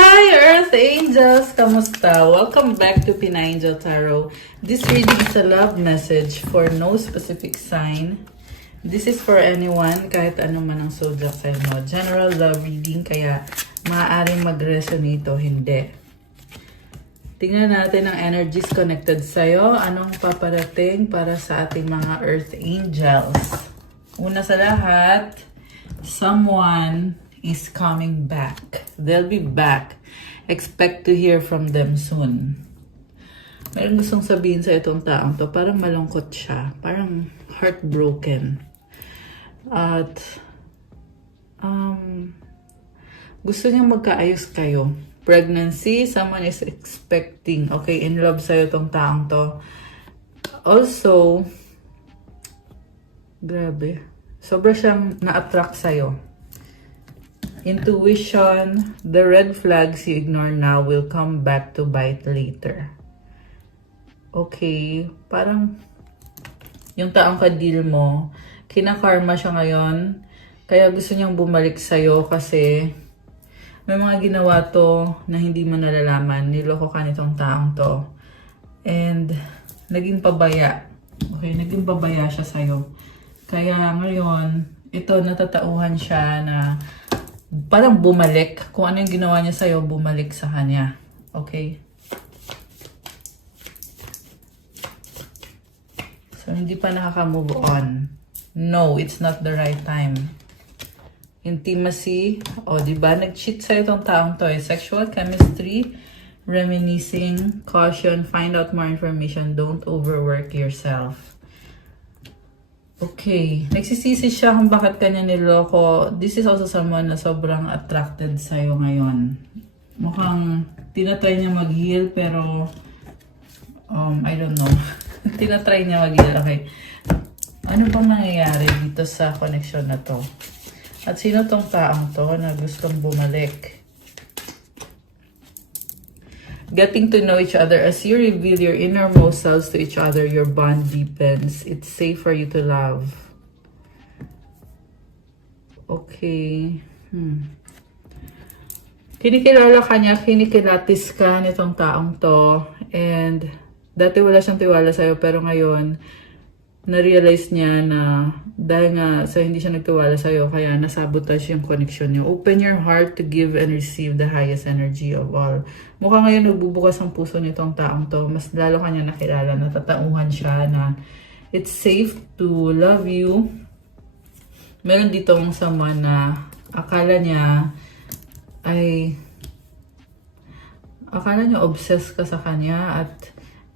Hi Earth Angels! Kamusta? Welcome back to Pinay Angel Tarot. This reading is a love message for no specific sign. This is for anyone, kahit ano man ang zodiac sign mo. General love reading, kaya maaaring mag-resonate o hindi. Tingnan natin ang energies connected sa'yo. Anong paparating para sa ating mga Earth Angels? Una sa lahat, someone is coming back. They'll be back. Expect to hear from them soon. Meron gustong sabihin sa itong taong to. Parang malungkot siya. Parang heartbroken. At gusto niya magkaayos kayo. Pregnancy, someone is expecting. Okay, in love sa'yo itong taong to. Also, grabe. Sobra siyang na-attract sa'yo. Intuition, the red flags you ignore now will come back to bite later. Okay, parang yung taong ka-deal mo, kinakarma siya ngayon, kaya gusto niyang bumalik sa'yo kasi may mga ginawa to na hindi mo nalalaman, niloko ka nitong taong to. And naging pabaya. Okay, naging pabaya siya sa'yo. Kaya ngayon, ito natatauhan siya na parang bumalik. Kung ano yung ginawa niya sa'yo, bumalik sa kanya. Okay? So, hindi pa nakaka-move on. No, it's not the right time. Intimacy. O, diba? Nag-cheat sa'yo itong taong to. Sexual chemistry. Reminiscing. Caution. Find out more information. Don't overwork yourself. Okay. Nagsisisi siya kung bakit kanya niloko. This is also someone na sobrang attracted sa'yo ngayon. Mukhang tinatry niya mag-heal pero I don't know. Tinatry niya mag-heal. Okay. Ano pang nangyayari dito sa connection na to? At sino tong taong to na gustong bumalik? Getting to know each other. As you reveal your innermost selves to each other, your bond deepens. It's safe for you to love. Okay. Kinikilala ka niya, kinikilatis ka nitong taong to. And dati wala siyang tiwala sa'yo, pero ngayon, na-realize niya na dahil nga sa hindi siya nagtiwala sa'yo, kaya nasabotage yung connection niyo. Open your heart to give and receive the highest energy of all. Mukha ngayon nagbubukas ang puso nitong taong to. Mas lalo kanya nakilala, natatauhan siya na it's safe to love you. Meron ditong someone na akala niya obsessed ka sa kanya at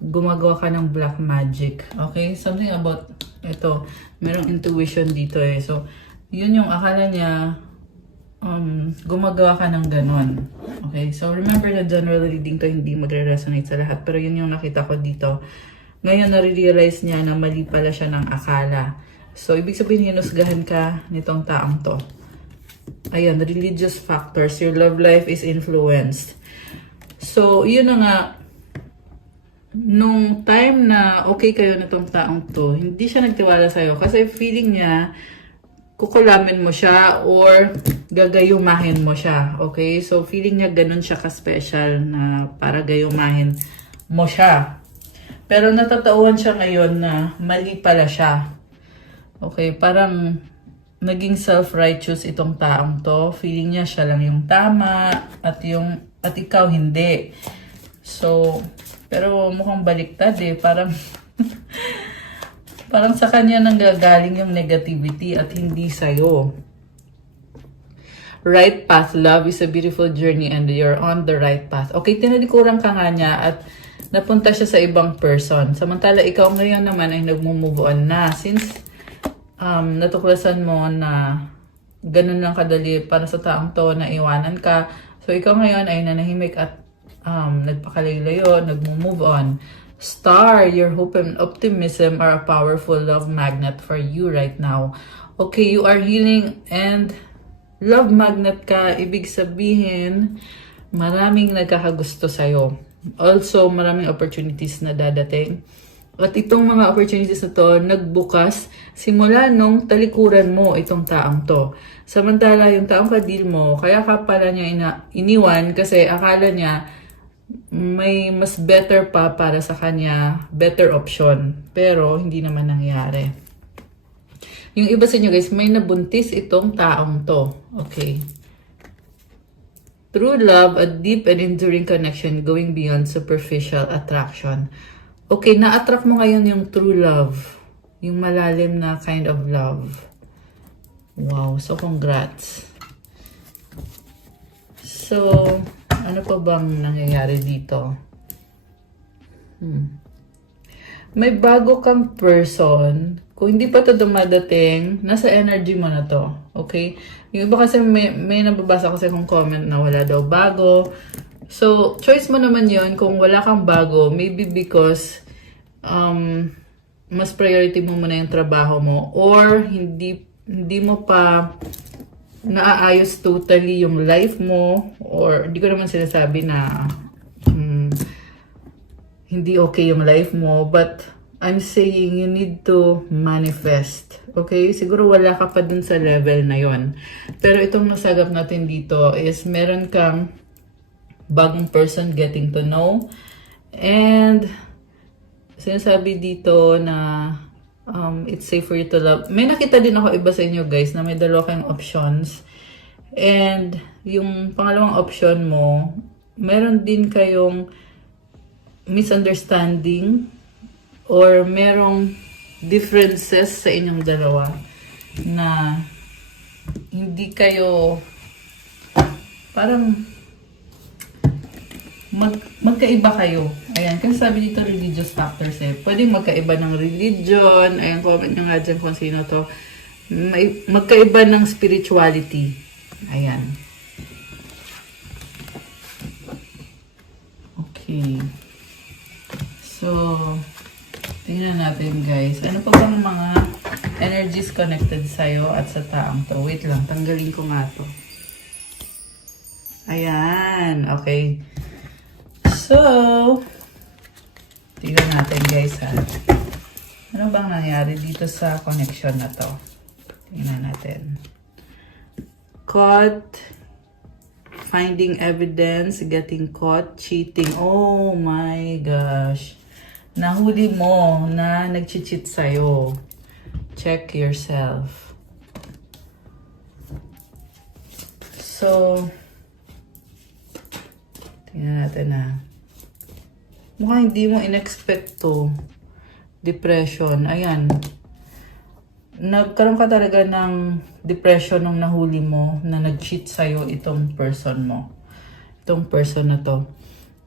gumagawa ka ng black magic. Okay? Something about ito. Merong intuition dito eh. So, yun yung akala niya gumagawa ka ng ganon. Okay? So, remember na general reading to hindi magre-resonate sa lahat. Pero yun yung nakita ko dito. Ngayon, nare-realize niya na mali pala siya ng akala. So, ibig sabihin, hinusgahan ka nitong taong to. Ayan, religious factors. Your love life is influenced. So, yun na nga, nung time na okay kayo nitong taong to, hindi siya nagtiwala sa'yo kasi feeling niya kukulamin mo siya or gagayumahin mo siya. Okay? So, feeling niya ganun siya ka-special na para gayumahin mo siya. Pero natatauhan siya ngayon na mali pala siya. Okay? Parang naging self-righteous itong taong to. Feeling niya siya lang yung tama at ikaw hindi. So, pero mukhang baliktad eh. Parang parang sa kanya nanggagaling yung negativity at hindi sa'yo. Right path. Love is a beautiful journey and you're on the right path. Okay, tinalikuran ka nga niya at napunta siya sa ibang person. Samantala, ikaw ngayon naman ay nagmo-move on na. Since natuklasan mo na ganun lang kadali para sa taong to na iwanan ka. So, ikaw ngayon ay nanahimik at nagpakalaylayo, nagmo-move on. Star, your hope and optimism are a powerful love magnet for you right now. Okay, you are healing and love magnet ka. Ibig sabihin, maraming nagkakagusto sa'yo. Also, maraming opportunities na dadating. At itong mga opportunities na to, nagbukas simula nung talikuran mo itong taong to. Samantala, yung taong ka-deal mo, kaya ka pala niya iniwan kasi akala niya may mas better pa para sa kanya, better option. Pero, hindi naman nangyari. Yung iba sa inyo guys, may nabuntis itong taong to. Okay. True love, a deep and enduring connection going beyond superficial attraction. Okay, na-attract mo ngayon yung true love. Yung malalim na kind of love. Wow, so congrats. So, ano pa bang nangyayari dito? May bago kang person. Kung hindi pa to dumadating, nasa energy mo na to. Okay? Yung iba kasi may nababasa kasi kung comment na wala daw bago. So, choice mo naman yon kung wala kang bago. Maybe because mas priority mo muna yung trabaho mo. Or hindi mo pa naaayos totally yung life mo, or hindi ko naman sinasabi na hindi okay yung life mo, but I'm saying you need to manifest. Okay? Siguro wala ka pa dun sa level na yon. Pero itong nasagap natin dito is meron kang bagong person getting to know, and sinasabi dito na it's safe for you to love. May nakita din ako iba sa inyo guys na may dalawa kayong options. And yung pangalawang option mo, meron din kayong misunderstanding or merong differences sa inyong dalawa na hindi kayo parang magkaiba kayo. Ayan, kasi sabi dito religious factors eh. Pwedeng magkaiba ng religion. Ayan, comment nyo nga dyan kung sino to. Magkaiba ng spirituality. Ayan. Okay. So, tingnan natin guys. Ano pa bang mga energies connected sa'yo at sa taong to? Wait lang, tanggalin ko nga to. Ayan, okay. So, tingnan natin guys ha. Ano bang nangyari dito sa connection na to? Tingnan natin. Caught, finding evidence, getting caught, cheating. Oh my gosh. Nahuli mo na nag-cheat sa'yo. Check yourself. So, tingnan natin na. Mukhang hindi mo in-expect to. Depression. Ayan. Nagkaroon ka talaga ng depression nung nahuli mo na nag-cheat sa'yo itong person mo. Itong person na to.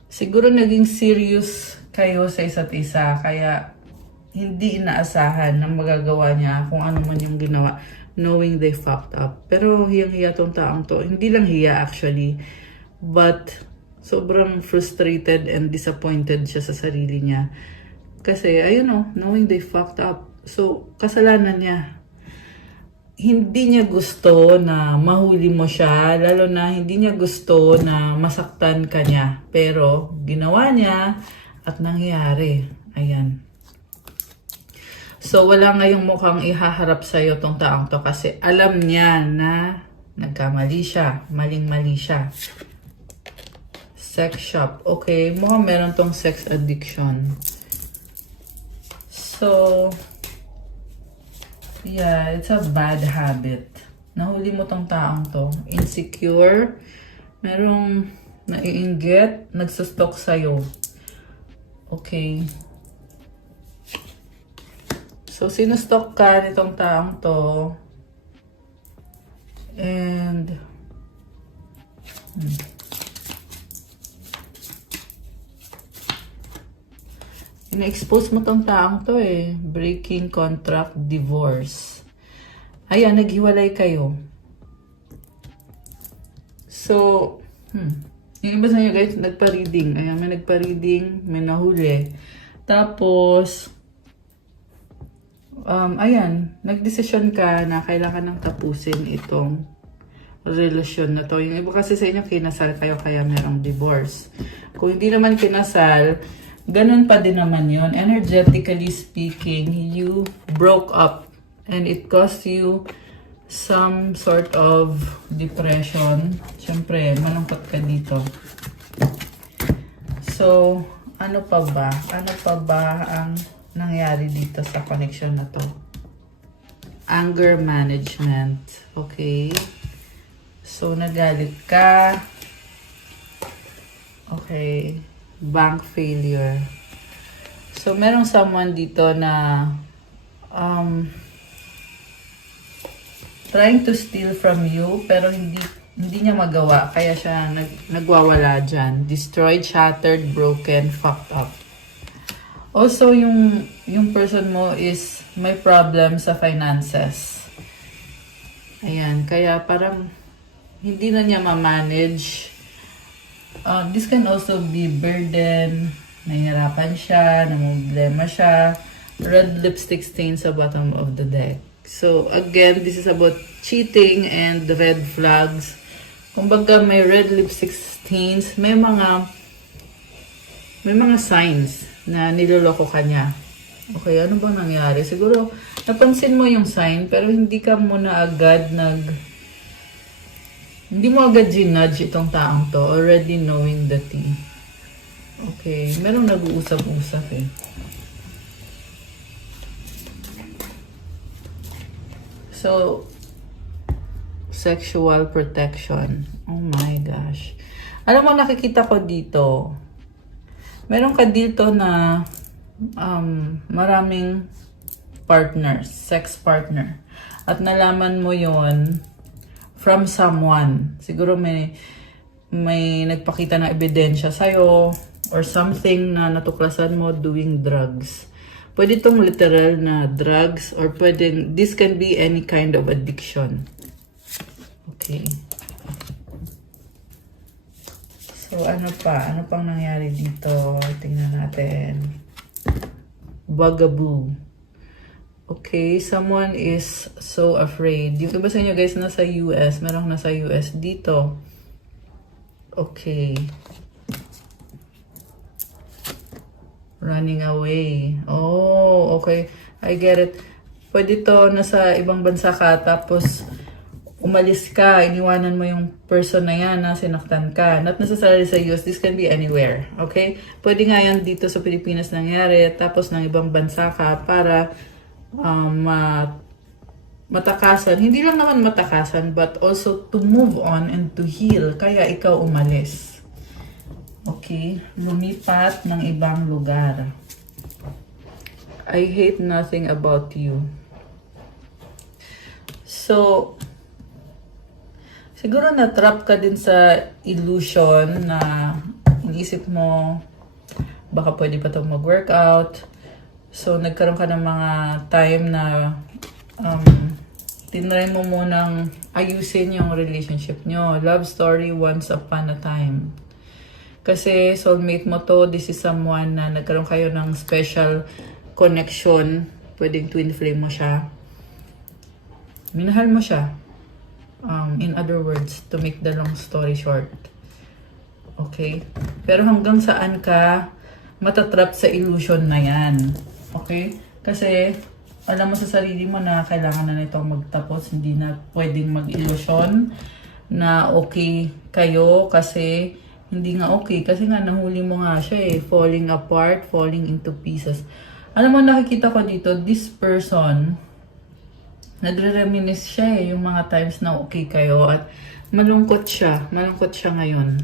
Siguro naging serious kayo sa isa't isa. Kaya hindi inaasahan na magagawa niya kung ano man yung ginawa. Knowing they fucked up. Pero hiyang-hiya tong taong to. Hindi lang hiya actually. But sobrang frustrated and disappointed siya sa sarili niya. Kasi, ayun o, knowing they fucked up. So, kasalanan niya. Hindi niya gusto na mahuli mo siya, lalo na hindi niya gusto na masaktan ka niya. Pero, ginawa niya at nangyari. Ayan. So, wala ngayong mukhang ihaharap sa'yo tong taong to kasi alam niya na nagkamali siya. Maling-mali siya. Sex shop. Okay, mukhang meron tong sex addiction. So, yeah, it's a bad habit. Nahuli mo tong taong to. Insecure. Merong naiinggit. Nagsustok sa'yo. Okay. So, sinustok ka nitong taong to. And ina-expose mo tong taong to eh. Breaking contract, divorce. Ayan, naghiwalay kayo. So, yung iba sa inyo guys, nagpa-reading. Ayan, may nagpa-reading, may nahuli. Tapos, ayan, nagdesisyon ka na kailangan nang tapusin itong relasyon na to. Yung iba kasi sa inyo, kinasal kayo kaya merong divorce. Kung hindi naman kinasal, ganun pa din naman yun. Energetically speaking, you broke up and it cost you some sort of depression. Siyempre, malungkot ka dito. So, ano pa ba? Ano pa ba ang nangyari dito sa connection na to? Anger management. Okay. So, nagalit ka. Okay. Bank failure. So, merong someone dito na trying to steal from you, pero hindi niya magawa. Kaya siya nagwawala dyan. Destroyed, shattered, broken, fucked up. Also, yung person mo is may problem sa finances. Ayan. Kaya parang hindi na niya ma-manage. This can also be burden. Nahihirapan siya, namumblema siya. Red lipstick stain sa bottom of the deck. So, again, this is about cheating and the red flags. Kumbaga, may red lipstick stains, may mga signs na niloloko ka niya. Okay, ano bang nangyari? Siguro, napansin mo yung sign, pero hindi mo agad ginudge itong taong to, already knowing the tea. Okay, merong nag-uusap-usap eh. So, sexual protection. Oh my gosh. Alam mo, nakikita ko dito, meron ka dito na maraming partners, sex partner. At nalaman mo yon from someone. Siguro may nagpakita na ebidensya sa'yo or something na natuklasan mo doing drugs. Pwede itong literal na drugs or this can be any kind of addiction. Okay. So, ano pa? Ano pang nangyari dito? Tingnan natin. Bugaboo. Okay, someone is so afraid. Yung iba sa inyo guys nasa US, merong nasa US dito. Okay. Running away. Oh, okay. I get it. Pwede to nasa ibang bansa ka tapos umalis ka, iniwanan mo yung person na yan na sinaktan ka. Not necessarily sa US, this can be anywhere. Okay? Pwede nga yan dito sa Pilipinas nangyari tapos ng ibang bansa ka para matakasan. Hindi lang naman matakasan but also to move on and to heal. Kaya ikaw umalis. Okay? Lumipat ng ibang lugar. I hate nothing about you. So, siguro na-trap ka din sa illusion na inisip mo baka pwede pa itong mag-workout. So, nagkaroon ka ng mga time na tinry mo munang ayusin yung relationship nyo. Love story once upon a time. Kasi soulmate mo to, this is someone na nagkaroon kayo ng special connection. Pwedeng twin flame mo siya. Minahal mo siya. In other words, to make the long story short. Okay? Pero hanggang saan ka matatrap sa illusion na yan? Okay? Kasi alam mo sa sarili mo na kailangan na nitong magtapos. Hindi na pwedeng mag-illusion na okay kayo kasi hindi nga okay. Kasi nga nahuli mo nga siya eh. Falling apart, falling into pieces. Alam mo, nakikita ko dito, this person, nagre-reminisce siya eh, yung mga times na okay kayo at malungkot siya ngayon.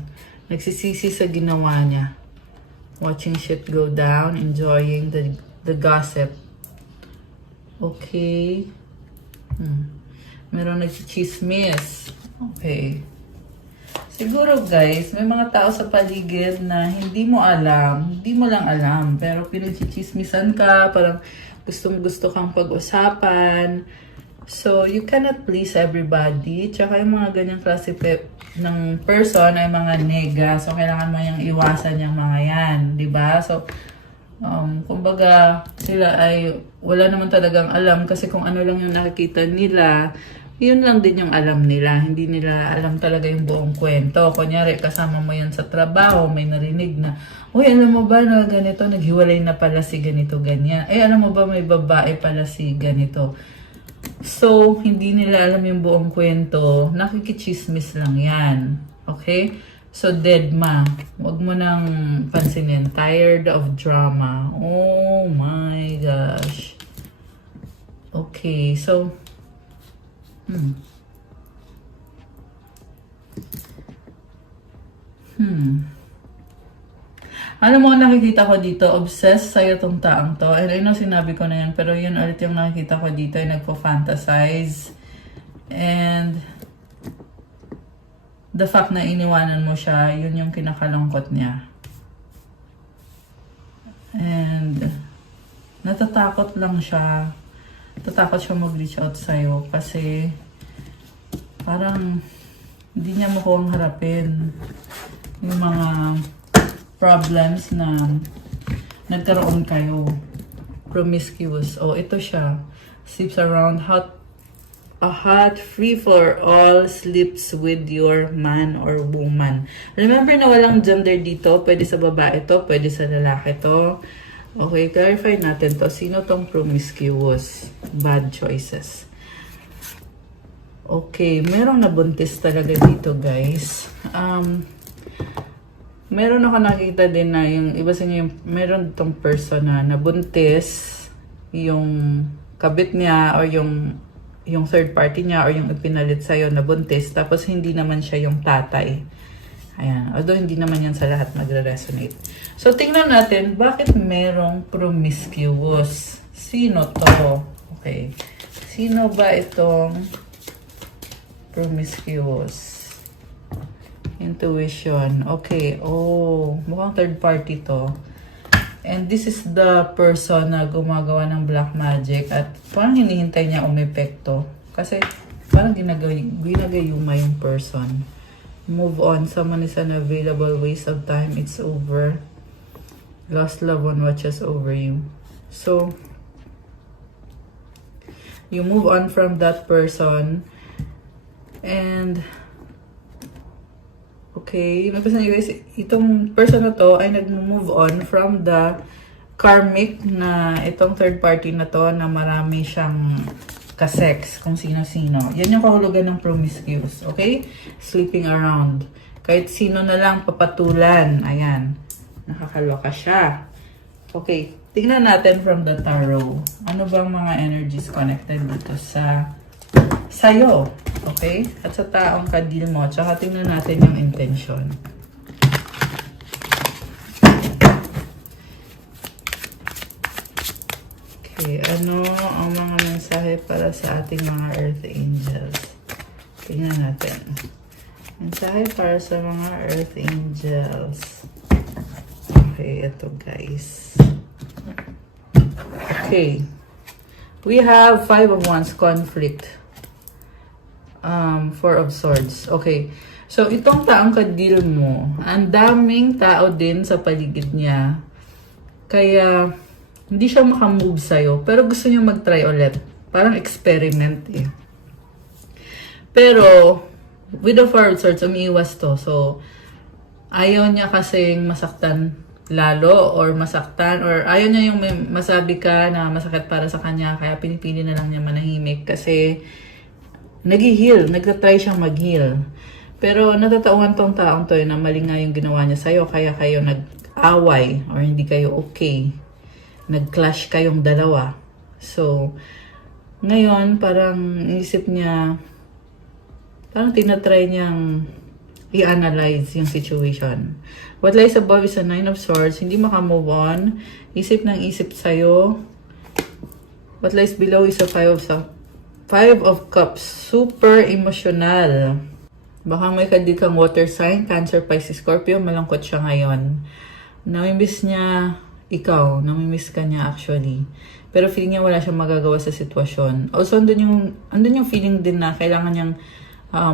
Nagsisisi sa ginawa niya. Watching shit go down, enjoying the gossip. Okay. Meron nagchichismis. Okay. Siguro guys, may mga tao sa paligid na hindi mo lang alam, pero pinagchichismisan ka, parang gustong-gusto kang pag-usapan. So, you cannot please everybody. Tsaka yung mga ganyang klase ng person ay mga nega. So, kailangan mo yung iwasan yung mga yan. Diba? So, kumbaga, sila ay wala naman talagang alam kasi kung ano lang yung nakikita nila, yun lang din yung alam nila. Hindi nila alam talaga yung buong kwento. Kunyari, kasama mo yan sa trabaho, may narinig na, uy, alam mo ba na ganito, naghiwalay na pala si ganito, ganyan. Eh, alam mo ba may babae pala si ganito. So, hindi nila alam yung buong kwento. Nakikichismis lang yan. Okay? So, deadma. Huwag mo nang pansinin. Tired of drama. Oh my gosh. Okay, so, Ano mo nakikita ko dito, obsessed sa'yo tong taong to. And I know sinabi ko na yan, pero yun ulit yung nakikita ko dito ay nagpo-fantasize. And the fact na iniwanan mo siya, yun yung kinakalungkot niya. And natatakot lang siya. Natatakot siya mag-reach out sa'yo kasi parang hindi niya mukhang harapin yung mga problems na nagkaroon kayo. Promiscuous. Oh, ito siya. Sleeps around a hot free-for-all sleeps with your man or woman. Remember na walang gender dito. Pwede sa babae to, pwede sa lalaki to. Okay, clarify natin to. Sino tong promiscuous? Bad choices. Okay, merong nabuntis talaga dito, guys. Meron ako nakita din na yung iba sa inyo, meron itong person na nabuntis yung kabit niya or yung third party niya or yung ipinalit sa'yo nabuntis tapos hindi naman siya yung tatay. Ayan. Although hindi naman yan sa lahat magre-resonate. So, tingnan natin bakit merong promiscuous. Sino to? Okay. Sino ba itong promiscuous? Intuition. Okay. Oh, mukhang third party to. And this is the person na gumagawa ng black magic at parang hinihintay niya umepekto. Kasi parang ginagayuma yung person. Move on. Someone is unavailable. Waste of time. It's over. Lost loved one watches over you. So, you move on from that person. And okay, mapasan nyo guys, itong person na to ay nag-move on from the karmic na itong third party na to na marami siyang kasex kung sino-sino. Yan yung kahulugan ng promiscuous, okay? Sleeping around. Kahit sino na lang papatulan. Ayan. Nakakaloka siya. Okay, tingnan natin from the tarot. Ano bang mga energies connected dito sa'yo? Okay? At sa taong kadil mo. Tsaka tingnan natin yung intention. Okay. Ano ang mga mensahe para sa ating mga Earth Angels? Tingnan natin. Mensahe para sa mga Earth Angels. Okay. Ito guys. Okay. We have 5 of Wands conflict. 4 of Swords. Okay. So, itong taong kadil mo, ang daming tao din sa paligid niya. Kaya, hindi siya makamove sa'yo. Pero gusto niya mag-try ulit. Parang experiment eh. Pero, with the 4 of Swords, umiiwas to. So, ayaw niya kasing masaktan lalo or masaktan. Or ayaw niya yung may masabi ka na masakit para sa kanya. Kaya pinipili na lang niya manahimik. Kasi, nag-heal, nagtatry siyang mag-heal. Pero natatauhan tong taong to na mali nga yung ginawa niya sa'yo, kaya kayo nag-away or hindi kayo okay. Nag-clash kayong dalawa. So, ngayon parang isip niya, parang tinatry niyang i-analyze yung situation. What lies above is a 9 of Swords, hindi makamove on. Isip ng isip sa'yo. What lies below is a 5 of Cups. Super emotional. Baka may kadil kang water sign, Cancer, Pisces, Scorpio. Malungkot siya ngayon. Namimiss niya ikaw. Namimiss ka niya actually. Pero feeling niya wala siyang magagawa sa sitwasyon. Also, andun yung feeling din na kailangan niyang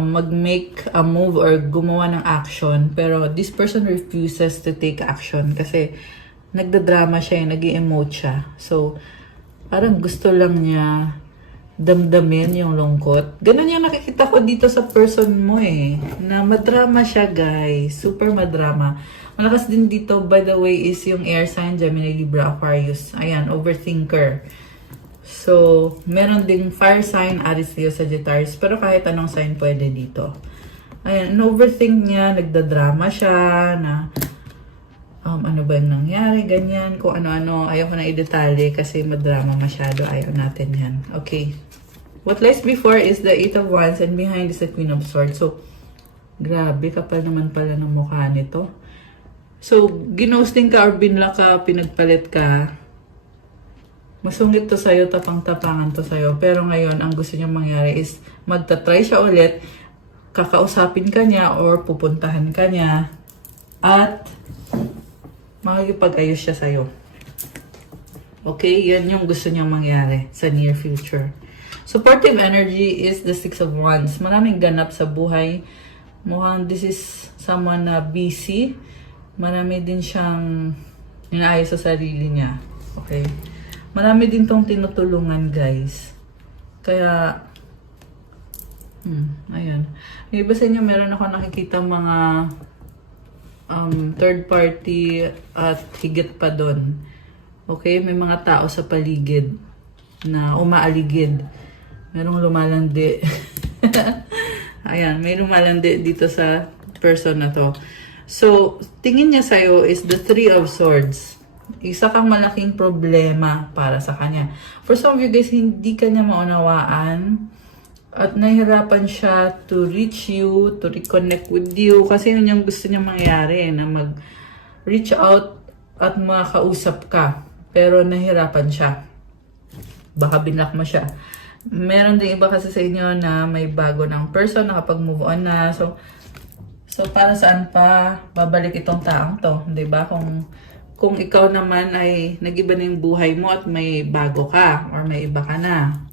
mag-make a move or gumawa ng action. Pero this person refuses to take action kasi nagdadrama siya, nag-i-emote siya. So, parang gusto lang niya damdamin yung lungkot. Ganun yung nakikita ko dito sa person mo eh. Na madrama siya guys. Super madrama. Malakas din dito by the way is yung air sign, Gemini, Libra, Aquarius. Ayan, overthinker. So, meron ding fire sign, Aries, Leo, Sagittarius, pero kahit anong sign pwede dito. Ayan, overthink niya, nagdadrama siya, na ano ba yung nangyari, ganyan, kung ano-ano. Ayaw ko na i-detalye kasi madrama masyado, ayaw natin yan. Okay. What lies before is the Eight of Wands and behind is the Queen of Swords. So, grabe, kapal naman pala ng mukha nito. So, ginosting ka or binla ka, pinagpalit ka, masungit to sa'yo, tapang-tapangan to sa'yo. Pero ngayon, ang gusto niya mangyari is magta-try siya ulit, kakausapin ka niya or pupuntahan ka niya at makikipag-ayos siya sa'yo. Okay? Yan yung gusto niyang mangyari sa near future. Supportive energy is the Six of Wands. Maraming ganap sa buhay. Mukhang this is someone na busy. Marami din siyang inaayos sa sarili niya. Okay? Marami din tong tinutulungan, guys. Kaya, ayan. Yung iba sa inyo, meron ako nakikita mga third party at higit pa doon. Okay? May mga tao sa paligid na umaaligid. Merong lumalandi. Ayan, may lumalandi dito sa person na to. So, tingin niya sa'yo is the Three of Swords. Isa kang malaking problema para sa kanya. For some of you guys, hindi kanya maunawaan at nahihirapan siya to reach you, to reconnect with you. Kasi yun yung gusto niya mangyari, na mag-reach out at makausap ka. Pero nahihirapan siya. Baka binlock mo siya. Meron din iba kasi sa inyo na may bago ng person, nakapag-move on na. So para saan pa babalik itong taong to? Diba? Kung ikaw naman ay nag-iba na yung buhay mo at may bago ka or may iba ka na.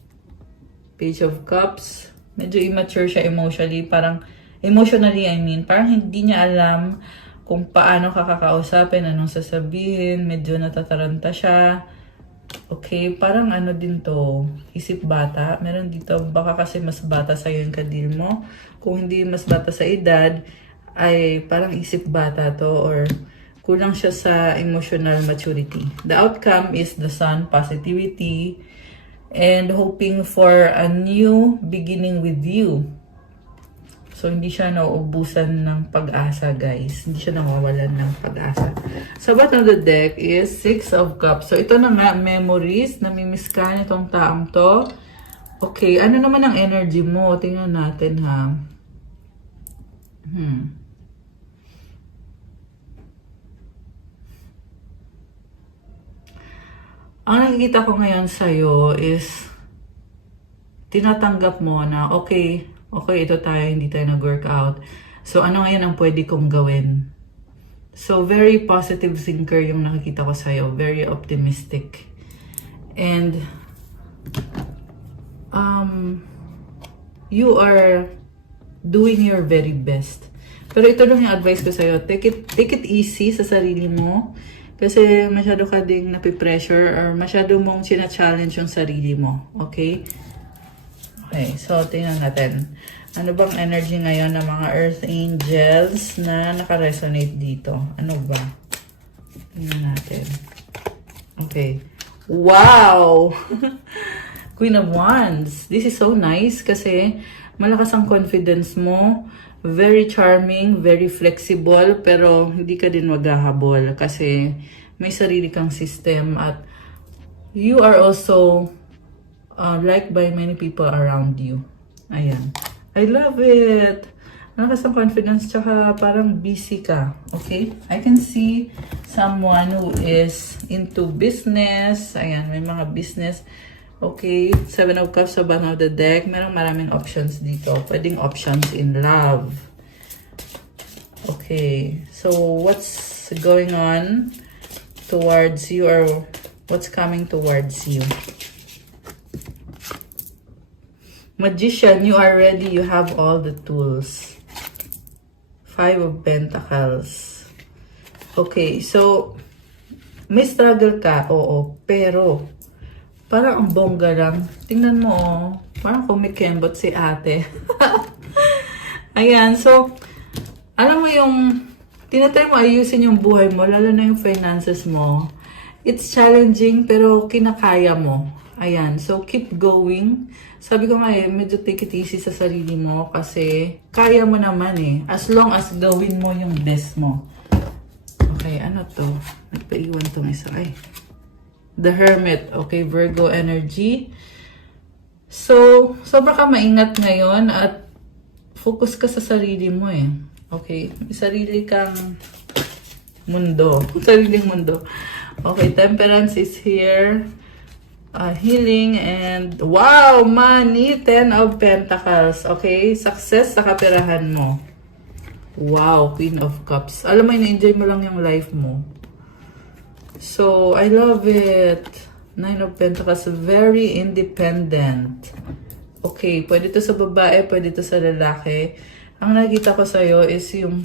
Page of Cups. Medyo immature siya emotionally. Parang, emotionally I mean. Parang hindi niya alam kung paano kakakausapin, anong sasabihin. Medyo natataranta siya. Okay, parang ano din to. Isip bata. Meron dito, baka kasi mas bata sa'yo yung kadil mo. Kung hindi mas bata sa edad, ay parang isip bata to or kulang siya sa emotional maturity. The outcome is the Sun, positivity, and hoping for a new beginning with you. So, hindi siya nauubusan ng pag-asa, guys. Hindi siya nawawalan ng pag-asa. Sa bottom of the deck is Six of Cups. So, ito na nga, memories. Namimiss ka nitong taong to. Okay, ano naman ang energy mo? Tingnan natin, ha. Ang nakikita ko ngayon sa'yo is tinatanggap mo na okay, ito tayo, hindi tayo nag-workout. So, ano ngayon ang pwede kong gawin? So, very positive thinker yung nakikita ko sa'yo. Very optimistic. And, you are doing your very best. Pero ito lang yung advice ko sa'yo. Take it easy sa sarili mo. Kasi masyado ka ding napipressure or masyado mong sina-challenge yung sarili mo. Okay? Okay, so tingnan natin. Ano bang energy ngayon ng mga Earth Angels na naka-resonate dito? Ano ba? Tingnan natin. Okay. Wow! Queen of Wands. This is so nice kasi malakas ang confidence mo. Very charming, very flexible, pero hindi ka din maghahabol kasi may sarili kang system at you are also liked by many people around you. Ayan. I love it! Malakas ang confidence, tsaka parang busy ka. Okay? I can see someone who is into business. Ayan, may mga business. Okay, Seven of Cups sa bottom of the deck. Maraming options dito. Pwedeng options in love. Okay, so what's going on towards you or what's coming towards you? Magician, you are ready. You have all the tools. Five of Pentacles. Okay, so may struggle ka, oo, pero parang ang bongga lang. Tingnan mo, oh. Parang kumikembot si ate. Ayan, so, alam mo yung, tinatry mo ayusin yung buhay mo, lalo na yung finances mo. It's challenging, pero kinakaya mo. Ayan. So, keep going. Sabi ko nga medyo take it easy sa sarili mo kasi kaya mo naman as long as gawin mo yung best mo. Okay, ano to? Nagpaiwan tong isa. Ay. The Hermit. Okay, Virgo energy. So, sobra ka maingat ngayon at focus ka sa sarili mo Okay, may sarili kang mundo. Sariling mundo. Okay, Temperance is here. Healing and wow, money, 10 of Pentacles. Okay, success sa kaperahan mo. Wow, Queen of Cups. Alam mo, na-enjoy mo lang yung life mo. So, I love it. 9 of Pentacles, very independent. Okay, pwede to sa babae, pwede to sa lalaki. Ang nakita ko sa'yo is yung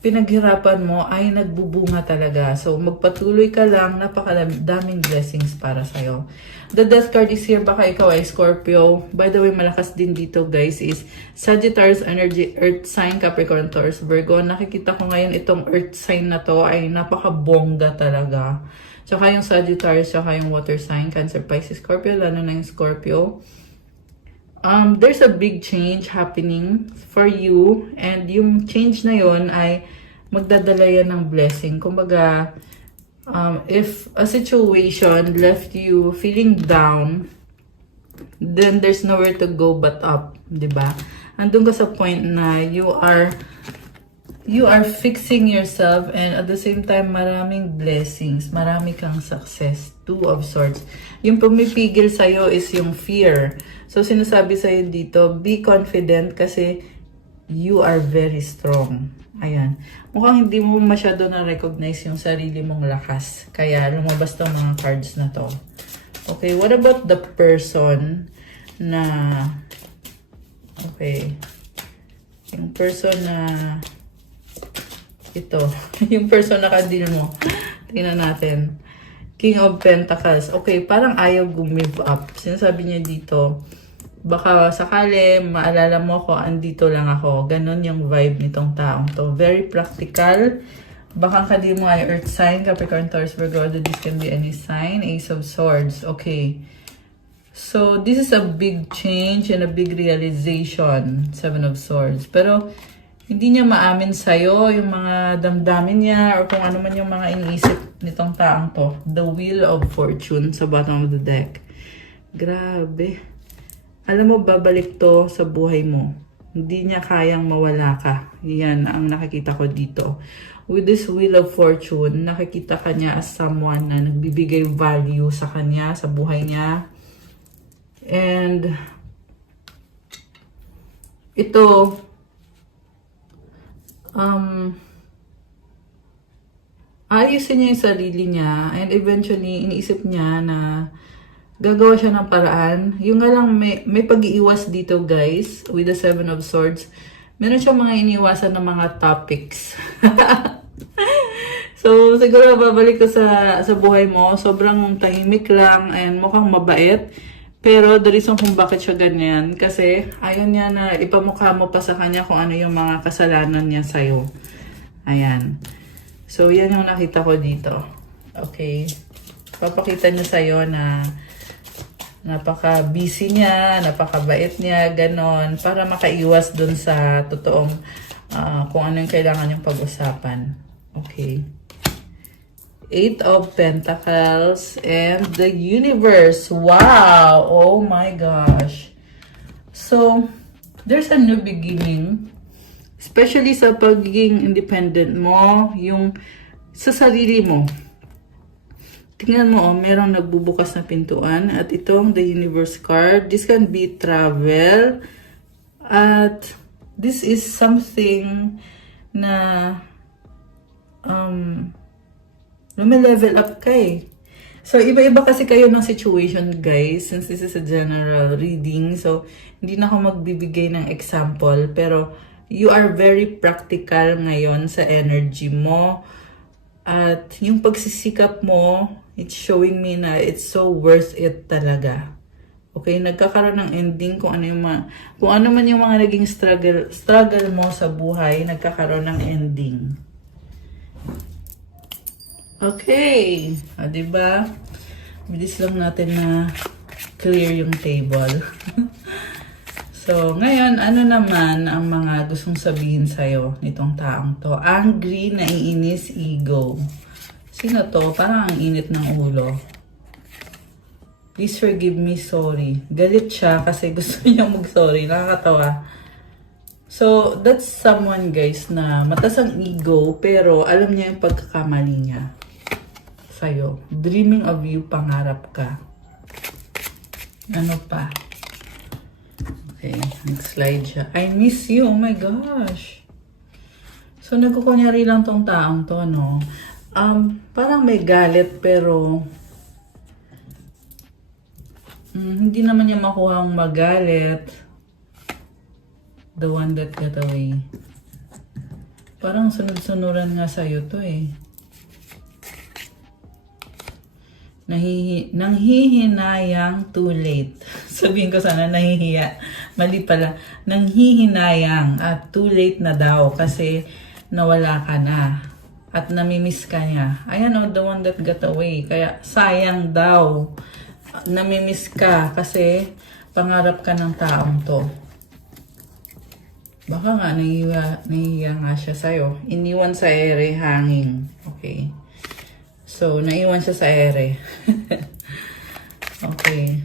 pinaghirapan mo ay nagbubunga talaga. So, magpatuloy ka lang. Napakadaming blessings para sa'yo. The Death card is here. Baka ikaw ay Scorpio. By the way, malakas din dito, guys, is Sagittarius energy, Earth sign, Capricorn, Taurus, Virgo. Nakikita ko ngayon itong Earth sign na to ay napakabongga talaga. Tsaka yung Sagittarius, tsaka yung Water sign, Cancer, Pisces, Scorpio, lalo na yung Scorpio. There's a big change happening for you and yung change na yon ay magdadala yan ng blessing. Kumbaga, if a situation left you feeling down, then there's nowhere to go but up, diba? Andun ka sa point na you are fixing yourself and at the same time maraming blessings, marami kang success. 2 of Swords. Yung pumipigil sa'yo is yung fear. So, sinasabi sa'yo dito, be confident kasi you are very strong. Ayan. Mukhang hindi mo masyado na-recognize yung sarili mong lakas. Kaya, lumabas tong mga cards na to. Okay, what about the person na... Okay. Yung person na... Ito. Yung person na ka-deal mo. Tingnan natin. King of Pentacles. Okay, parang ayaw give up. Sinasabi niya dito, baka sakali, maalala mo ko, andito lang ako. Ganon yung vibe nitong taong to. Very practical. Baka kadi mo ay Earth sign, Capricorn, Taurus, Virgo, this can be any sign. Ace of Swords. Okay. So, this is a big change and a big realization. 7 of Swords. Pero, hindi niya maamin sa'yo yung mga damdamin niya or kung ano man yung mga iniisip nitong taong to. The Wheel of Fortune sa bottom of the deck. Grabe. Alam mo, babalik to sa buhay mo. Hindi niya kayang mawala ka. Yan ang nakikita ko dito. With this Wheel of Fortune, nakikita ka niya as someone na nagbibigay value sa kanya, sa buhay niya. And ito, ayusin niya yung sarili niya and eventually iniisip niya na gagawa siya ng paraan. Yung nga lang may pag-iiwas dito, guys, with the 7 of Swords. Meron siyang mga iniiwasan ng mga topics. So, siguro babalik ka sa buhay mo. Sobrang tahimik lang and mukhang mabait. Pero the reason kung bakit siya ganyan, kasi ayaw niya na ipamukha mo pa sa kanya kung ano yung mga kasalanan niya sa'yo. Ayan. So, yan yung nakita ko dito. Okay. Papakita niya sa'yo na napaka-busy niya, napaka-bait niya, ganon. Para makaiwas dun sa totoong kung ano yung kailangan yung pag-usapan. Okay. 8 of Pentacles and the Universe. Wow! Oh my gosh. So, there's a new beginning. Especially sa pagiging independent mo, yung sa sarili mo. Tingnan mo, merong nagbubukas na pintuan. At itong the Universe card. This can be travel. At this is something na level up ka eh. So, iba-iba kasi kayo ng situation, guys. Since this is a general reading. So, hindi na ako magbibigay ng example. Pero, you are very practical ngayon sa energy mo. At yung pagsisikap mo, it's showing me na it's so worth it talaga. Okay, nagkakaroon ng ending kung ano man yung mga naging struggle mo sa buhay, nagkakaroon ng ending. Okay. Diba? Bilis lang natin na clear yung table. So, ngayon, ano naman ang mga gustong sabihin sa'yo nitong taong to? Angry, naiinis, ego. Sino to? Parang ang init ng ulo. Please forgive me, sorry. Galit siya kasi gusto niya mag-sorry. Nakakatawa. So, that's someone guys na mataas ang ego pero alam niya yung pagkakamali niya sa'yo. Dreaming of you, pangarap ka. Ano pa? Okay, nag-slide siya. I miss you, oh my gosh. So, nagkukunyari lang tong taong to, no? Parang may galit pero hindi naman niya makuha ang magalit. The one that got away. Parang sunod-sunuran nga sa'yo to eh. Nanghihinayang too late. Sabihin ko sana nahihiya. Mali pala. Nanghihinayang at too late na daw kasi nawala ka na. At namimiss ka niya. Ayan o, the one that got away. Kaya sayang daw. Namimiss ka kasi pangarap ka ng taong to. Baka nga nahihiya nga siya sa'yo. Iniwan sa ere hanging. Okay. So, naiwan siya sa ere. Okay.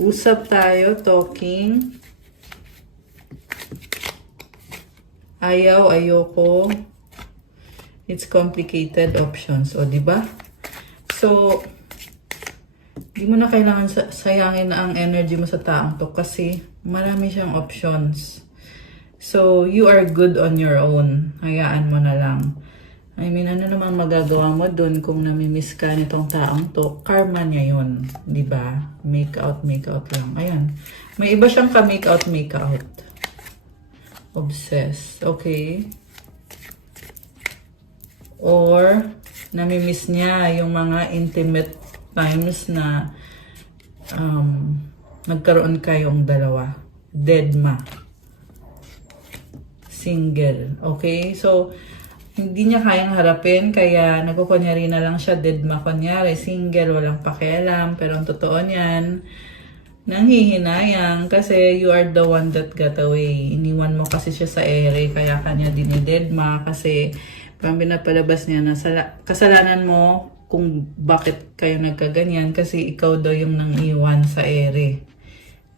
Usap tayo, talking. Ayaw, ayoko. It's complicated options. O, diba? So, di mo na kailangan sayangin na ang energy mo sa taong to kasi marami siyang options. So, you are good on your own. Hayaan mo na lang. I mean, ano naman magagawa mo dun kung namimiss ka nitong taong to? Karma niya yun. Diba? Make out lang. Ayan. May iba siyang ka-make out. Obsessed. Okay. Or, namimiss niya yung mga intimate times na nagkaroon kayong dalawa. Deadma. Single. Okay? So, hindi niya kayang harapin, kaya nagkukunyari na lang siya, deadma kunyari, single, walang pakialam, pero ang totoo niyan, nanghihinayang kasi you are the one that got away. Iniwan mo kasi siya sa ere, kaya kanya dinidedma kasi parang pinapalabas niya na kasalanan mo kung bakit kayo nagkaganyan kasi ikaw daw yung nang-iwan sa ere.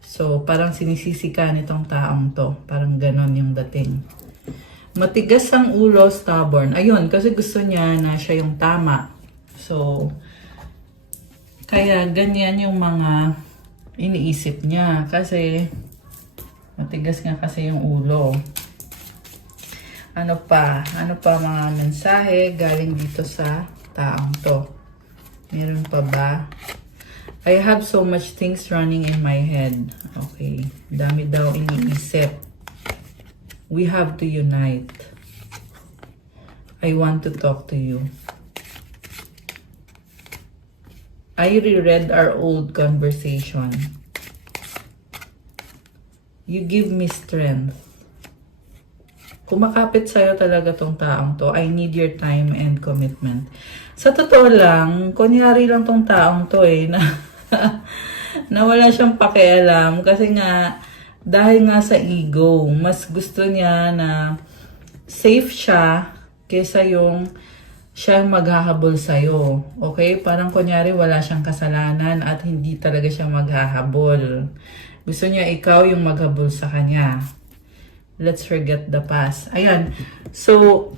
So, parang sinisisi ka nitong taong to. Parang ganon yung dating. Matigas ang ulo, stubborn. Ayun, kasi gusto niya na siya yung tama. So, kaya ganyan yung mga iniisip niya. Kasi, matigas nga kasi yung ulo. Ano pa? Ano pa mga mensahe galing dito sa taong to? Meron pa ba? I have so much things running in my head. Okay. Dami daw iniisip. We have to unite. I want to talk to you. I reread our old conversation. You give me strength. Kumakapit sa'yo talaga tong taong to. I need your time and commitment. Sa totoo lang, kunyari lang tong taong to eh, na wala siyang pakialam kasi nga, dahil nga sa ego, mas gusto niya na safe siya kesa yung siya maghahabol sa'yo. Okay? Parang kunyari wala siyang kasalanan at hindi talaga siya maghahabol. Gusto niya ikaw yung maghabol sa kanya. Let's forget the past. Ayan. So,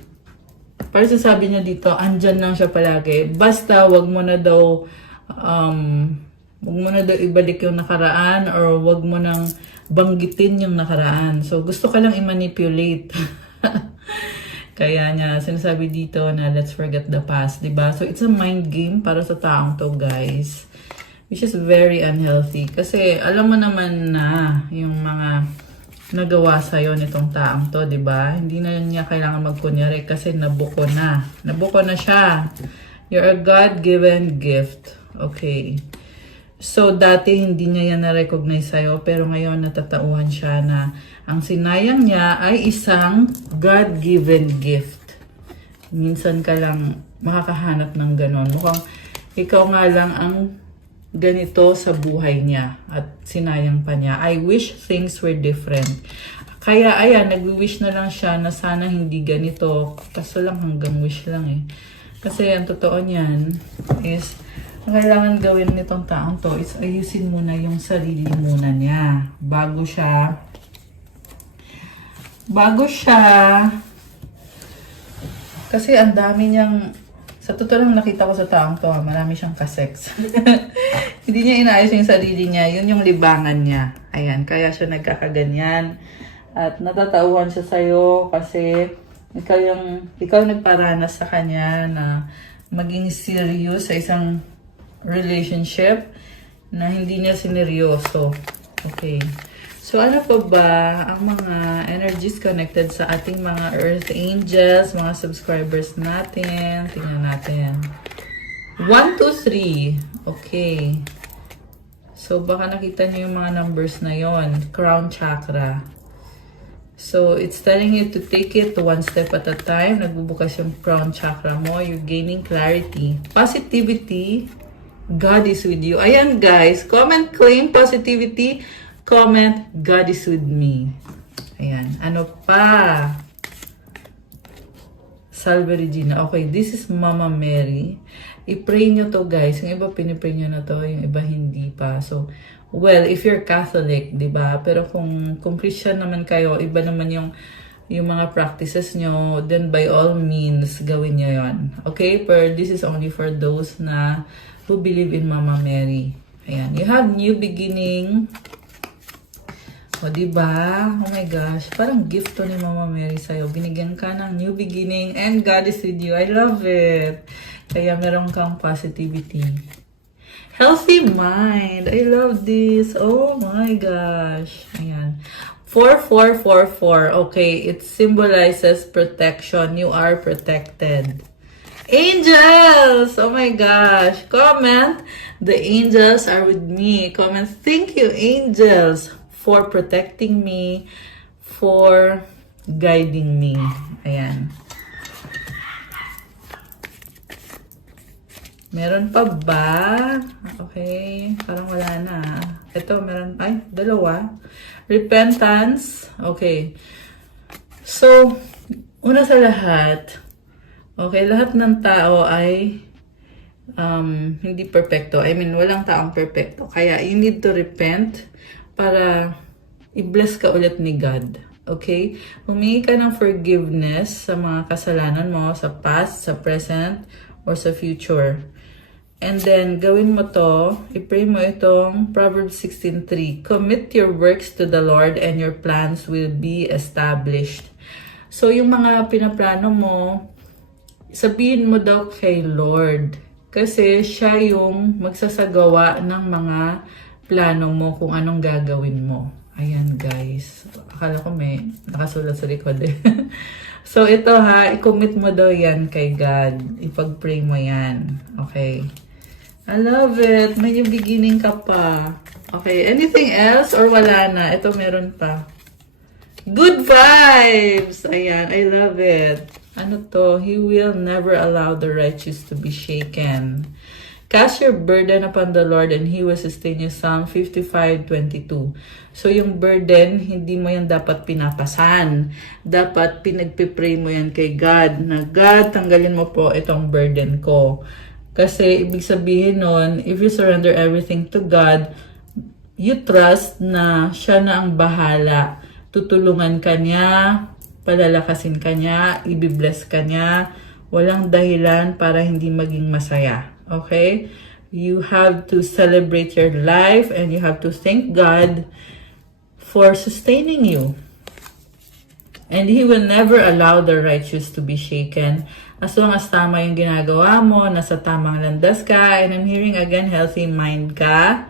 parang sasabi niya dito, andyan lang siya palagi. Basta wag mo na daw ibalik yung nakaraan or wag mo nang banggitin yung nakaraan. So, gusto ka lang i-manipulate. Kaya niya, sinasabi dito na let's forget the past, diba? So, it's a mind game para sa taong to, guys. Which is very unhealthy. Kasi, alam mo naman na yung mga nagawa sa'yo nitong taong to, diba? Hindi na niya kailangan magkunyari kasi nabuko na. Nabuko na siya. You're a God-given gift. Okay. So, dati hindi niya yan na-recognize sa'yo, pero ngayon natatauhan siya na ang sinayang niya ay isang God-given gift. Minsan ka lang makakahanap ng ganon. Mukhang Ikaw nga lang ang ganito sa buhay niya at sinayang pa niya. I wish things were different. Kaya ayan, nag-wish na lang siya na sana hindi ganito. Kaso lang hanggang wish lang eh. Kasi ang totoo niyan is, ang kailangan gawin nitong taong to is ayusin muna yung sarili muna niya. Bago siya, kasi ang dami niyang, sa totoo lang nakita ko sa taong to, marami siyang kasex. Hindi niya inaayos yung sarili niya, yun yung libangan niya. Ayan, kaya siya nagkakaganyan. At natatauhan siya sa'yo kasi ikaw nagparanas sa kanya na maging serious sa isang relationship na hindi niya sineryoso. Okay. So, ano pa ba ang mga energies connected sa ating mga Earth Angels, mga subscribers natin? Tingnan natin. 1, 2, 3. Okay. So, baka nakita niyo yung mga numbers na yon. Crown Chakra. So, it's telling you to take it one step at a time. Nagbubukas yung crown chakra mo. You're gaining clarity. Positivity. God is with you. Ayan guys. Comment claim positivity. Comment, God is with me. Ayan. Ano pa? Salve Regina. Okay, this is Mama Mary. I-pray nyo to guys. Yung iba pinipray nyo na to. Yung iba hindi pa. So, well, if you're Catholic, di ba? Pero kung Christian naman kayo, iba naman yung mga practices nyo, then by all means, gawin nyo yon. Okay? But this is only for those na who believe in Mama Mary. Ayan. You have new beginning. O, diba? Oh my gosh. Parang gift to ni Mama Mary sa'yo. Binigyan ka ng new beginning and God is with you. I love it. Kaya meron kang positivity. Healthy mind. I love this. Oh my gosh. Ayan. 4444. Okay. It symbolizes protection. You are protected. Angels! Oh my gosh. Comment. The angels are with me. Comment. Thank you, angels, for protecting me, for guiding me. Ayan. Meron pa ba? Okay. Parang wala na. Ito, meron. Ay, dalawa. Repentance. Okay. So, una sa lahat, okay, lahat ng tao ay hindi perfecto. I mean, walang taong perfecto. Kaya, you need to repent para i-bless ka ulit ni God. Okay? Humingi ka ng forgiveness sa mga kasalanan mo sa past, sa present, or sa future. And then, gawin mo to, i-pray mo itong Proverbs 16:3. Commit your works to the Lord and your plans will be established. So, yung mga pinaplano mo, sabihin mo daw kay Lord. Kasi siya yung magsasagawa ng mga plano mo kung anong gagawin mo. Ayan guys. Akala ko may nakasulat sa likod eh. So ito ha, i-commit mo daw yan kay God. Ipag-pray mo yan. Okay. I love it. May new beginning ka pa. Okay. Anything else or wala na? Ito meron pa. Good vibes! Ayan. I love it. Ano to? He will never allow the righteous to be shaken. Cast your burden upon the Lord and He will sustain you. Psalm 55:22. So, yung burden, hindi mo yan dapat pinapasan. Dapat pinagpipray mo yan kay God. Na, God, tanggalin mo po itong burden ko. Kasi, ibig sabihin nun, if you surrender everything to God, you trust na siya na ang bahala. Tutulungan ka niya, palalakasin ka niya, ibibless ka niya. Walang dahilan para hindi maging masaya. Okay? You have to celebrate your life and you have to thank God for sustaining you. And He will never allow the righteous to be shaken. As long as tama yung ginagawa mo, nasa tamang landas ka, and I'm hearing again, healthy mind ka,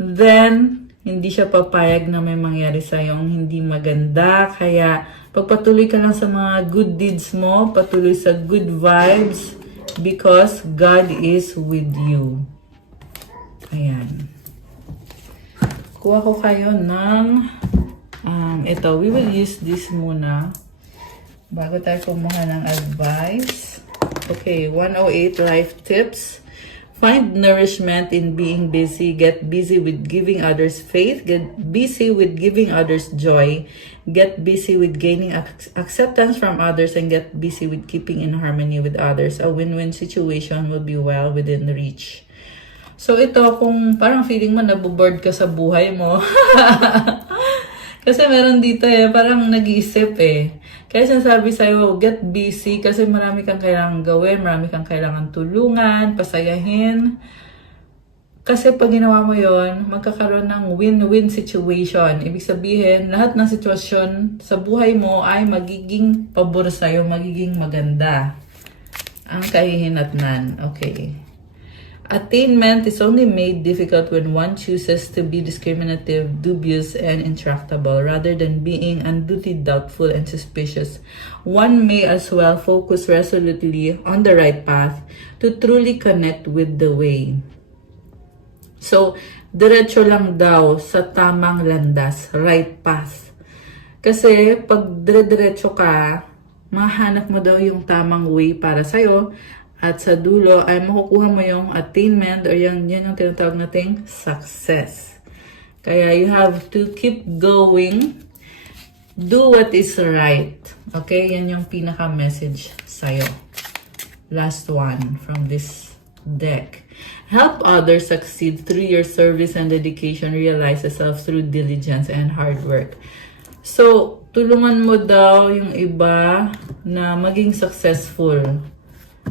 then, hindi siya papayag na may mangyari sa'yong hindi maganda. Kaya, pagpatuloy ka lang sa mga good deeds mo, patuloy sa good vibes, because God is with you. Ayan. Kuha ko kayo ng ito. We will use this muna bago tayo kumuha ng advice. Okay, 108 life tips. Find nourishment in being busy. Get busy with giving others faith. Get busy with giving others joy. Get busy with gaining acceptance from others, and get busy with keeping in harmony with others. A win-win situation will be well within reach. So ito, kung parang feeling mo naboboard ka sa buhay mo. Kasi meron dito parang nag-iisip Kaya sinasabi sa'yo, get busy kasi marami kang kailangan gawin, marami kang kailangan tulungan, pasayahin. Kasi pag ginawa mo yon, magkakaroon ng win-win situation. Ibig sabihin, lahat ng sitwasyon sa buhay mo ay magiging pabor sa'yo, magiging maganda. Ang kahihinatnan. Okay. Attainment is only made difficult when one chooses to be discriminative, dubious, and intractable. Rather than being unduly doubtful and suspicious, one may as well focus resolutely on the right path to truly connect with the way. So, diretso lang daw sa tamang landas, right path. Kasi pag dire-diretso ka, mahanap mo daw yung tamang way para sa'yo. At sa dulo ay makukuha mo yung attainment or yan yung tinatawag nating success. Kaya you have to keep going. Do what is right. Okay? Yan yung pinaka-message sa'yo. Last one from this deck. Help others succeed through your service and dedication. Realize yourself through diligence and hard work. So, tulungan mo daw yung iba na maging successful.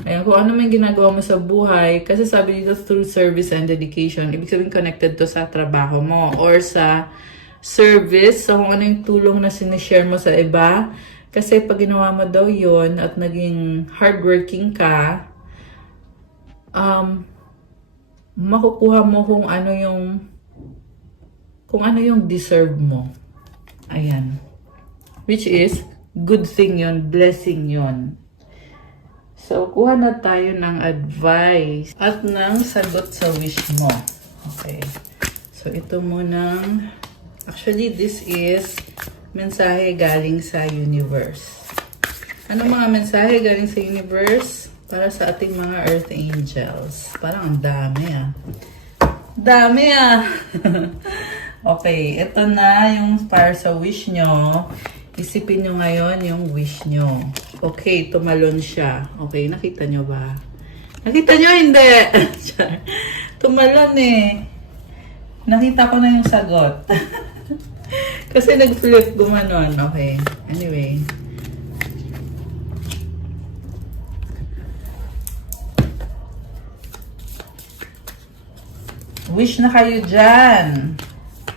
Ayan, kung ano man ginagawa mo sa buhay, kasi sabi dito through service and dedication, ibig sabihin connected to sa trabaho mo or sa service, so kung ano yung tulong na sinishare mo sa iba. Kasi pag ginawa mo daw yon at naging hardworking ka, makukuha mo kung ano yung deserve mo. Ayan. Which is, good thing yon, blessing yon. So, kuha na tayo ng advice at ng sagot sa wish mo. Okay. So, ito munang, actually, this is mensahe galing sa universe. Ano mga mensahe galing sa universe para sa ating mga earth angels? Parang ang dami Dami Okay, ito na yung para sa wish nyo. Isipin nyo ngayon yung wish nyo. Okay, tumalon siya. Okay, nakita nyo ba? Nakita nyo? Hindi. Tumalon Nakita ko na yung sagot. Kasi nag-flip gumanon. Okay, anyway. Wish na kayo dyan.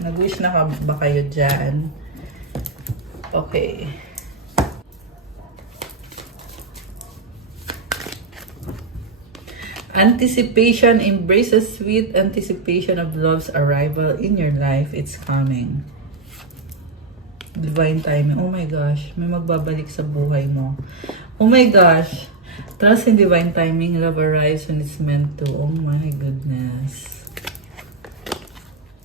Nag-wish na ba kayo dyan? Okay. Anticipation, embrace a sweet anticipation of love's arrival in your life. It's coming. Divine timing. Oh my gosh, may magbabalik sa buhay mo. Oh my gosh. Trust in divine timing. Love arrives when it's meant to. Oh my goodness.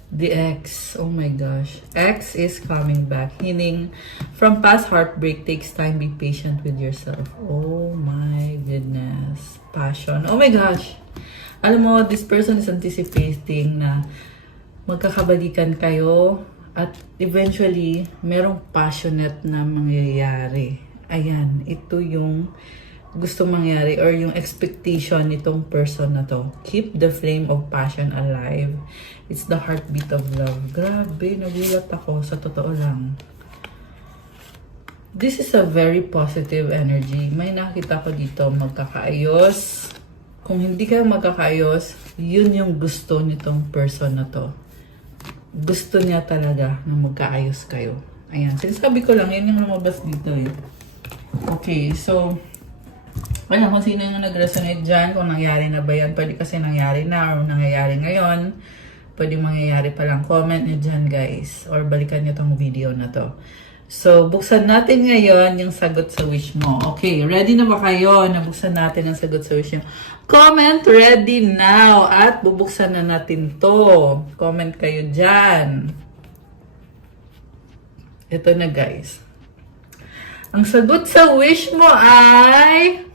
The ex. Oh my gosh. Ex is coming back. Healing from past heartbreak takes time. Be patient with yourself. Oh my goodness. Passion. Oh my gosh. Alam mo, this person is anticipating na magkakabalikan kayo at eventually, merong passionate na mangyayari. Ayan. Ito yung gusto mangyari or yung expectation nitong person na to. Keep the flame of passion alive. It's the heartbeat of love. Grabe, nagulat ako. Sa totoo lang. This is a very positive energy. May nakita ko dito, magkakaayos. Kung hindi kayo magkakaayos, yun yung gusto nitong person na to. Gusto niya talaga na magkaayos kayo. Ayan, sinasabi ko lang, yun yung lumabas dito Okay, so wala kung sino yung nag-resonate dyan, kung nangyari na ba yan, pwede kasi nangyari na or nangyayari ngayon, pwede mangyayari pa lang. Comment nyo dyan guys, or balikan nyo tong video na to. So, buksan natin ngayon yung sagot sa wish mo. Okay, ready na ba kayo? Nabuksan natin ang sagot sa wish nyo. Comment ready now at bubuksan na natin to. Comment kayo dyan. Ito na guys. Ang sagot sa wish mo ay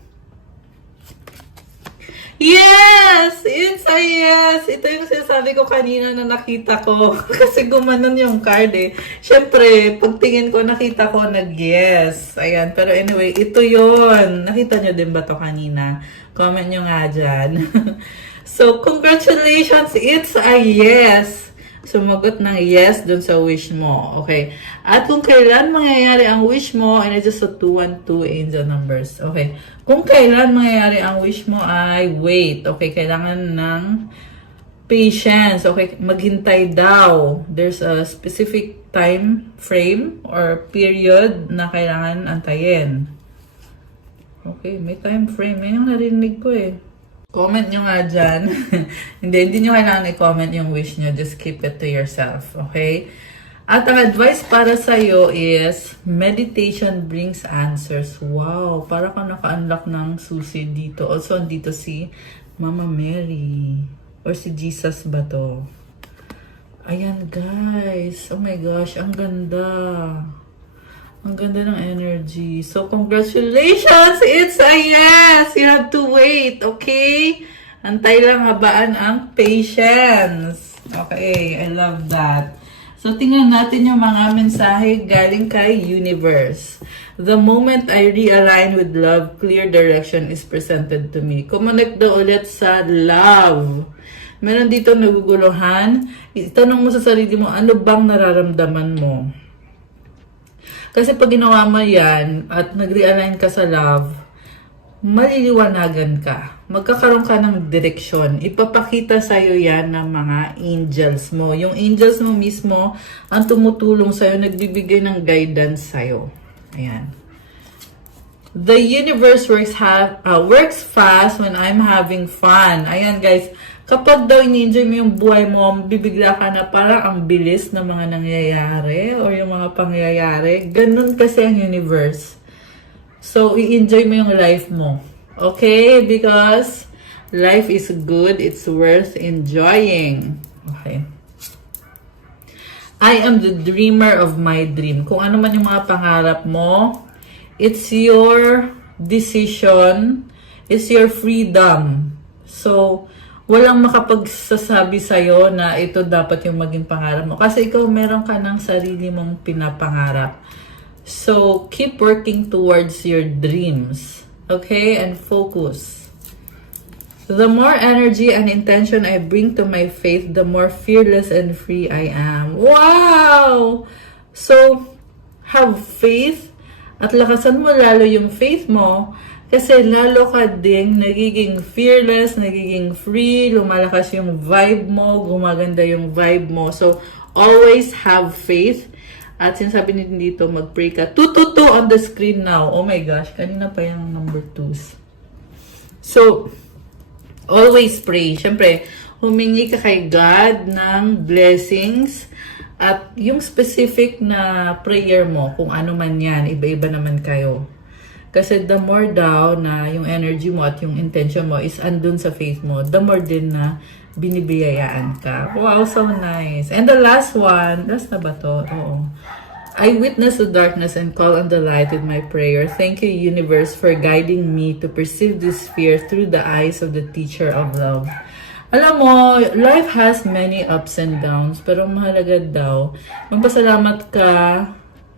Yes! It's a yes! Ito yung sinasabi ko kanina na nakita ko. Kasi gumanon yung card eh. Siyempre, pagtingin ko, nakita ko nag-yes. Ayan. Pero anyway, ito yon. Nakita nyo din ba to kanina? Comment nyo nga dyan. So, congratulations! It's a yes! Sumagot ng yes dun sa wish mo. Okay. At kung kailan mangyayari ang wish mo, and it's just a 212 angel numbers. Okay. Kung kailan mangyayari ang wish mo ay wait. Okay. Kailangan ng patience. Okay. Maghintay daw. There's a specific time frame or period na kailangan antayin. Okay. May time frame. Yan yung narinig ko eh. Comment nyo nga dyan. hindi nyo kailangan i-comment yung wish nyo. Just keep it to yourself. Okay? At ang advice para sa'yo is, meditation brings answers. Wow! Para ka naka-unlock ng susi dito. Also, andito si Mama Mary. Or si Jesus ba to? Ayan, guys. Oh my gosh, ang ganda. Ang ganda ng energy. So, congratulations! It's a yes! You have to wait, okay? Antay lang, habaan ang patience. Okay, I love that. So, tingnan natin yung mga mensahe galing kay Universe. The moment I realign with love, clear direction is presented to me. Kumonect daw ulit sa love. Meron dito naguguluhan. Itanong mo sa sarili mo, ano bang nararamdaman mo? Kasi pag ginawa mo yan at nag-realign ka sa love, maliliwanagan ka. Magkakaroon ka ng direksyon. Ipapakita sa'yo yan ng mga angels mo. Yung angels mo mismo ang tumutulong sa'yo, nagbibigay ng guidance sa'yo. Ayan. The universe works fast when I'm having fun. Ayan guys. Kapag daw in-enjoy mo yung buhay mo, bibigla ka na parang ang bilis ng mga nangyayari o yung mga pangyayari. Ganun kasi ang universe. So, i-enjoy mo yung life mo. Okay? Because life is good. It's worth enjoying. Okay. I am the dreamer of my dream. Kung ano man yung mga pangarap mo, it's your decision. It's your freedom. So, walang makapagsasabi sa'yo na ito dapat yung maging pangarap mo. Kasi ikaw meron ka ng sarili mong pinapangarap. So, keep working towards your dreams. Okay? And focus. The more energy and intention I bring to my faith, the more fearless and free I am. Wow! So, have faith at lakasan mo lalo yung faith mo. Kasi lalo ka ding nagiging fearless, nagiging free, lumalakas yung vibe mo, gumaganda yung vibe mo. So, always have faith. At sinasabi nito dito, mag-pray ka. 222 on the screen now. Oh my gosh, kanina pa yung number 2s. So, always pray. Siyempre, humingi ka kay God ng blessings. At yung specific na prayer mo, kung ano man yan, iba-iba naman kayo. Kasi the more daw na yung energy mo at yung intention mo is andun sa faith mo, the more din na binibiyayaan ka. Wow, so nice. And the last one, last na ba to? Oo. I witness the darkness and call on the light with my prayer. Thank you, universe, for guiding me to perceive this fear through the eyes of the teacher of love. Alam mo, life has many ups and downs, pero mahalaga daw, magpasalamat ka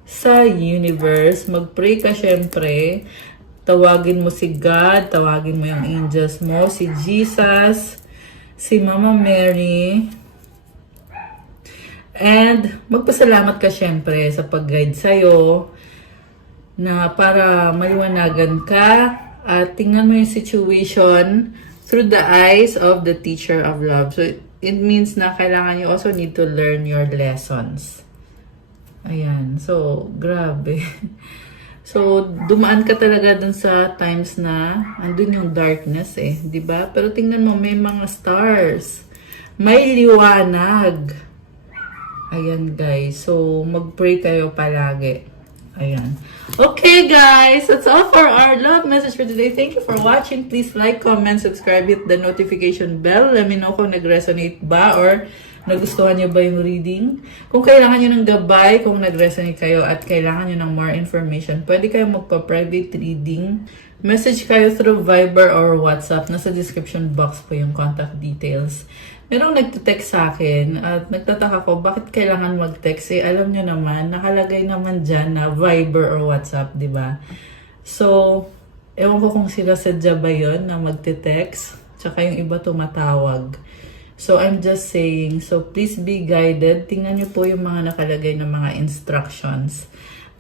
sa universe, mag-pray ka syempre, tawagin mo si God, tawagin mo yung angels mo, si Jesus, si Mama Mary, and magpasalamat ka syempre sa pag-guide sa'yo, na para maliwanagan ka, at tingnan mo yung situation through the eyes of the teacher of love. So, it means na kailangan you also need to learn your lessons. Ayan. So, grabe. So, dumaan ka talaga dun sa times na andun yung darkness eh. 'Di ba? Pero tingnan mo, may mga stars. May liwanag. Ayan, guys. So, mag-pray kayo palagi. Ayan. Okay, guys. That's all for our love message for today. Thank you for watching. Please like, comment, subscribe, hit the notification bell. Let me know kung nag-resonate ba or Nagustuhan niyo ba yung reading? Kung kailangan niyo ng gabay, kung nag-resonate kayo at kailangan niyo ng more information, pwede kayo magpa-private reading. Message kayo through Viber or WhatsApp. Nasa description box po yung contact details. Merong nagte-text sa akin at nagtataka ko bakit kailangan mag-text. Eh, alam niyo naman, nakalagay naman dyan na Viber or WhatsApp, di ba? So, ewan ko kung sila sadya ba yun na magte-text. Tsaka yung iba tumatawag. So, I'm just saying, so please be guided. Tingnan niyo po yung mga nakalagay na mga instructions.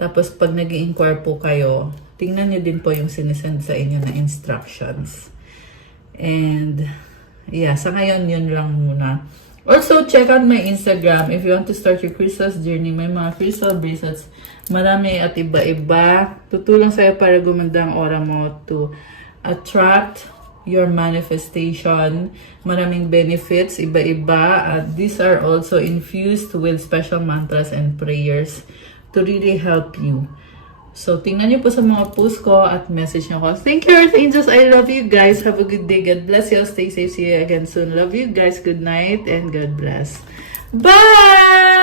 Tapos, pag nag-i-inquire po kayo, tingnan niyo din po yung sinesend sa inyo na instructions. And, yeah, sa ngayon, yun lang muna. Also, check out my Instagram if you want to start your crystals journey. May mga crystal bracelets. Marami at iba-iba. Tutulong sa'yo para gumanda ang aura mo to attract your manifestation. Maraming benefits, iba-iba. At these are also infused with special mantras and prayers to really help you. So, tingnan niyo po sa mga post ko at message niyo ko. Thank you, Earth Angels. I love you guys. Have a good day. God bless you. Stay safe. See you again soon. Love you guys. Good night and God bless. Bye!